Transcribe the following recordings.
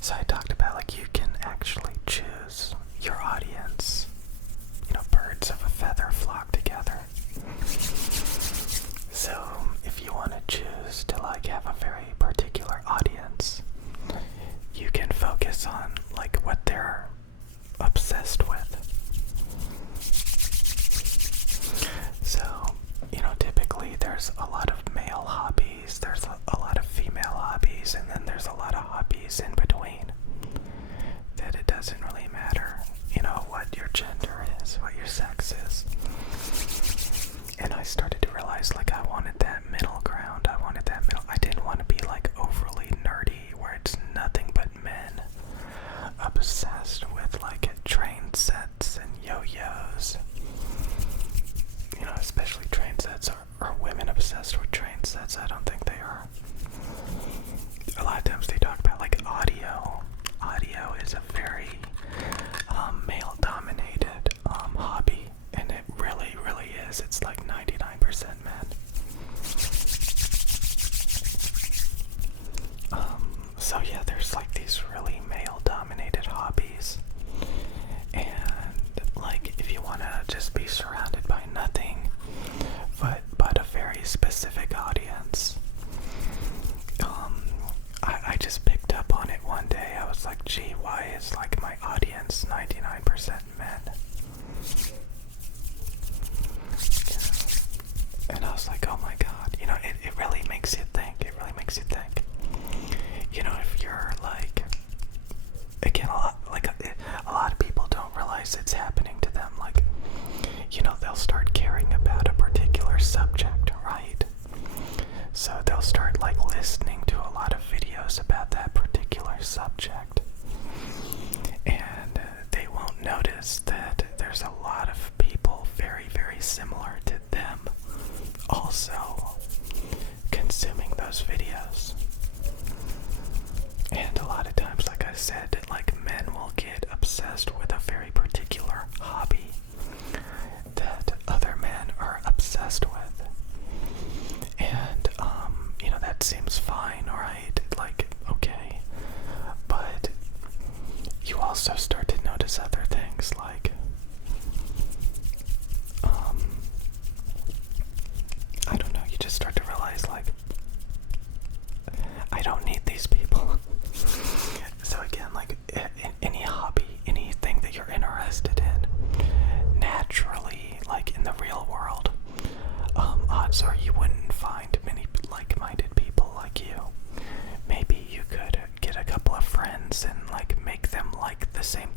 So I talked about like you can actually choose your audience. You know, birds of a feather flock together. So if you want to choose to like have a very particular audience, you can focus on like what they're obsessed with. So, you know, typically there's a lot of male hobbies, there's a lot of female hobbies, and then there's a lot of hobbies in between. That it doesn't really matter, you know, what your gender is, what your sex is. And I started to realize like I wanted that middle ground. I didn't want to be like overly nerdy where it's nothing but men obsessed with like train sets and yo-yos. You know, especially train sets, or women obsessed with train sets. I don't think they are. A lot of times they talk about like audio. Audio is a very male-dominated hobby, and it really, really is. It's like 99% men. So yeah, there's like these really male-dominated hobbies, and like if you want to just be surrounded by nothing but a very specific audience, I just picked up on it one day. I was like, gee, why is like my audience 99% men? And I was like, oh my god, you know, it really makes you think. It really makes you think. You know, if you're like, again, a lot of people don't realize it's happening to them. Like, you know, they'll start caring about a particular subject, right? So they'll start like listening to a lot of videos about that particular subject. And they won't notice that there's a lot of people very, very similar to them also consuming those videos. And a lot of times, like I said, like men will get obsessed with a very particular hobby that other men are obsessed with. And, you know, that seems fine, right? Like, okay. But you also start to notice other things, like, I don't know, you just start to realize, like, I don't need these people. So again, like, any hobby, anything that you're interested in, naturally, like in the real world, odds are you wouldn't find many like-minded people like you. Maybe you could get a couple of friends and like make them like the same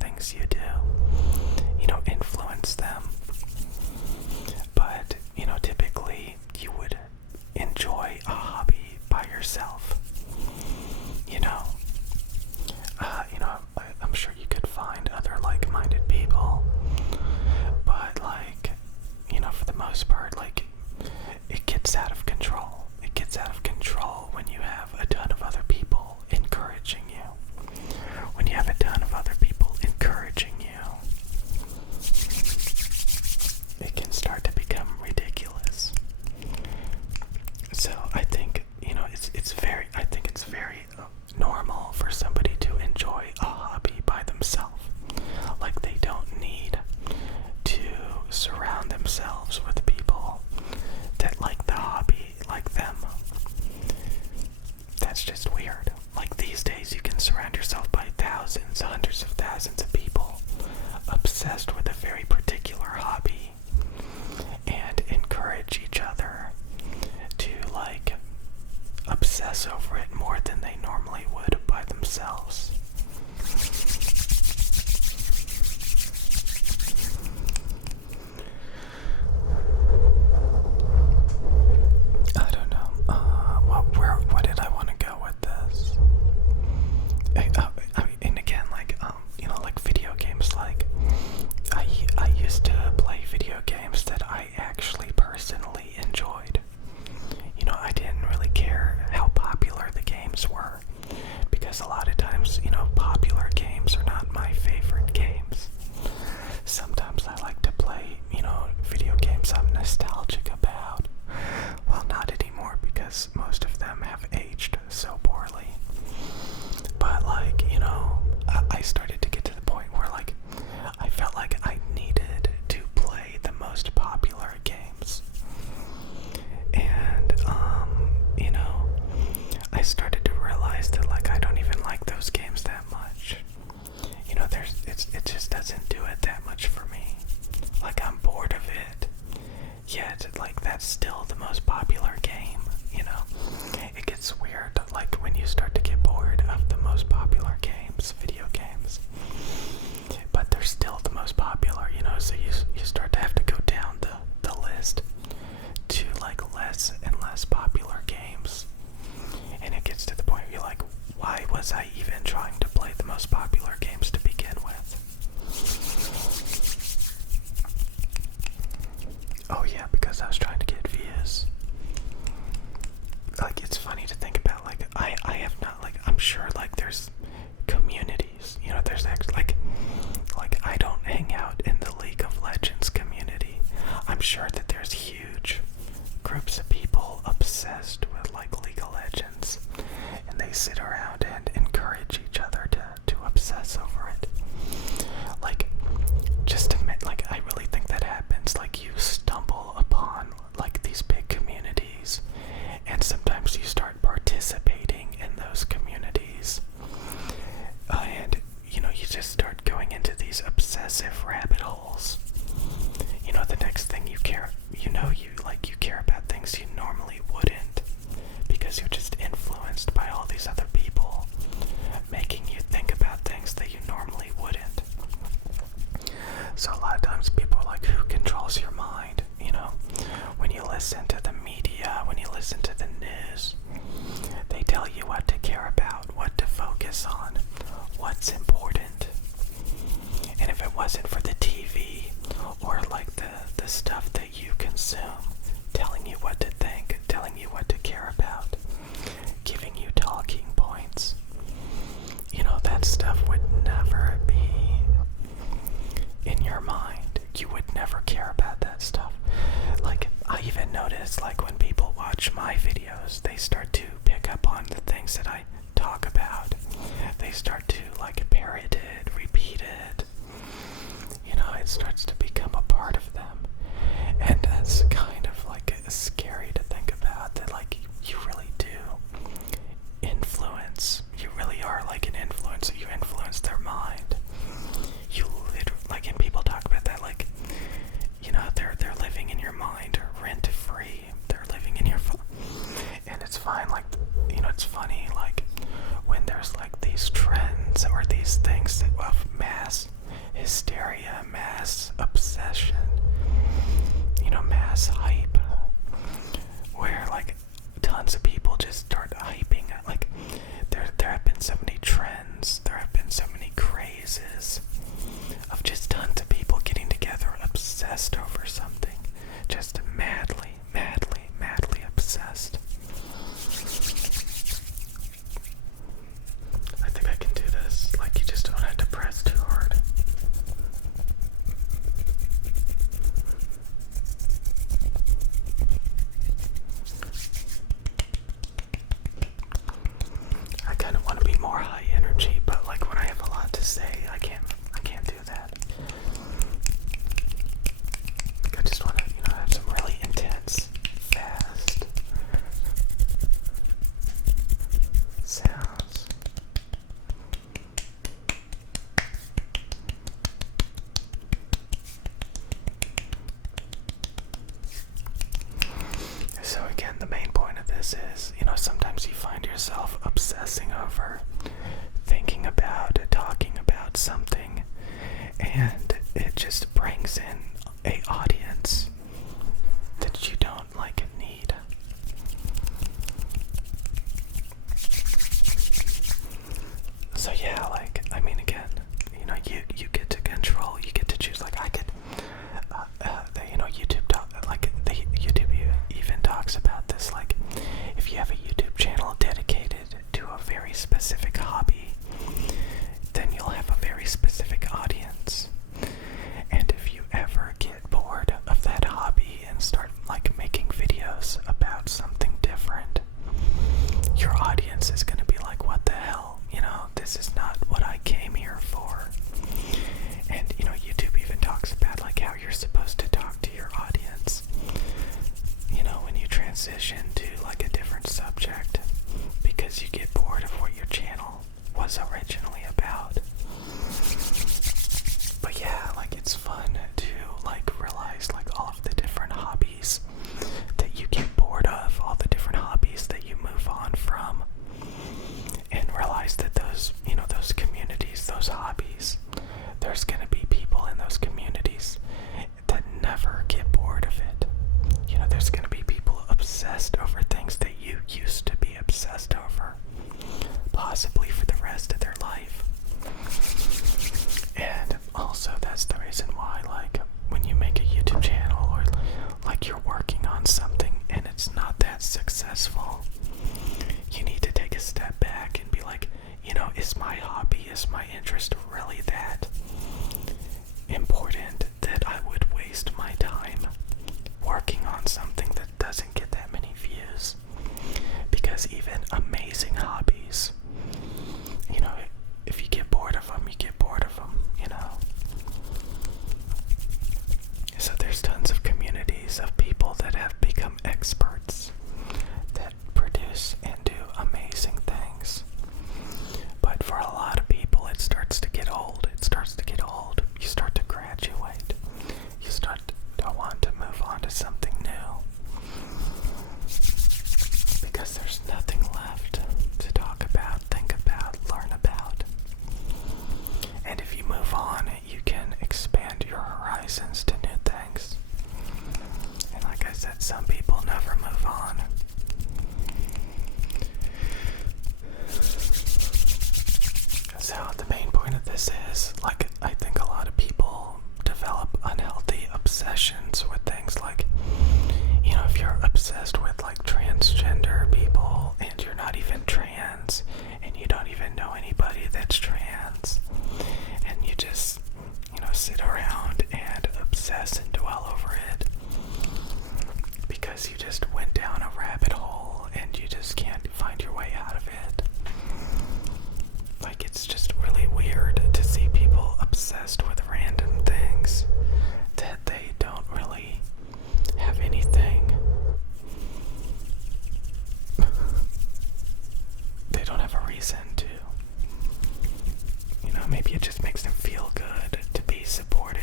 there's actually like I don't hang out in the League of Legends community. I'm sure that there's huge groups of people obsessed with like League of Legends, and they sit around and encourage each other to obsess over it. Like, just admit, like, I really think that happens. Like, you stumble upon like these big communities, and sometimes you start participating in those communities, and you know, you just start going into these obsessive rabbit holes. You know, the next thing you care about things you normally wouldn't, because you're just influenced by all these other people making you think about things that you normally wouldn't. So a lot of times people are like, who controls your mind? You know, when you listen to the media, when you listen to the news, they tell you what to care about, what to focus on, what's important. And if it wasn't for the TV or like the stuff that you consume, telling you what to think, telling you what to care about, giving you talking points, you know, that stuff would never be in your mind. You would never care about that stuff. Like, I even notice, like, when people watch my videos, they start to pick up on the things that I talk about. They start to, like, parrot it, repeat it. You know, it starts to become a part of them. And that's kind of, like, scary to think about, that, like, you really do influence. You really are, like, an influencer. You influence their mind. You literally, like, and people talk about that, like, you know, they're living in your mind, rent free. They're living in your and it's fine. Like, you know, it's funny, like, when there's like these trends or these things of mass hysteria, mass obsession, you know, mass hype, where like tons of people just start hyping. Like, there have been so many trends, there have been so many crazes of just tons of people getting together obsessed over something, just madly obsessed. I think I can do this. Like, you just don't have to press too hard. I kind of want to be more high energy, but like when I have a lot to say, I can't do that. I just want to, you know, have some really intense, fast sounds. So again, the main point of this is, you know, sometimes you find yourself obsessing over, thinking about, talking about something, and it just brings in a audience that you don't like need. So yeah, like, I mean, again, you know, you get to control, you get to choose. Like, I could, you know, YouTube even talks about this. Like, if you have a YouTube channel dedicated to a very specific hobby, then you'll have a very specific audience. And if you ever get bored of that hobby and start like making videos about something different, your audience is going to be like, what the hell? You know, this is not what I came here for. is my interest really that important that I would waste my time working on something that doesn't get that many views? Because even amazing hobbies, you know, if you get bored of them, you get bored of them, you know. So there's tons of communities of people that have become experts that produce and do amazing things. But for a lot of people, it starts to get old. It starts to get old. You start to graduate. You start to want to move on to something new. Because there's nothing left to talk about, think about, learn about. And if you move on, you can expand your horizons to new things. And like I said, some people never move on. So the main point of this is, like, I think a lot of people develop unhealthy obsessions with things like, you know, if you're obsessed with like transgender people and you're not even trans and you don't even know anybody that's trans and you just, you know, sit around and obsess and dwell over it because you just went down a rabbit hole and you just can't find your way out of it. Like, it's just really weird to see people obsessed with random things that they don't really have anything. They don't have a reason to. You know, maybe it just makes them feel good to be supportive.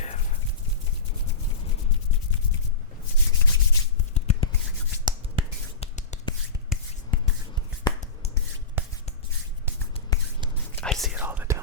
I see it all the time.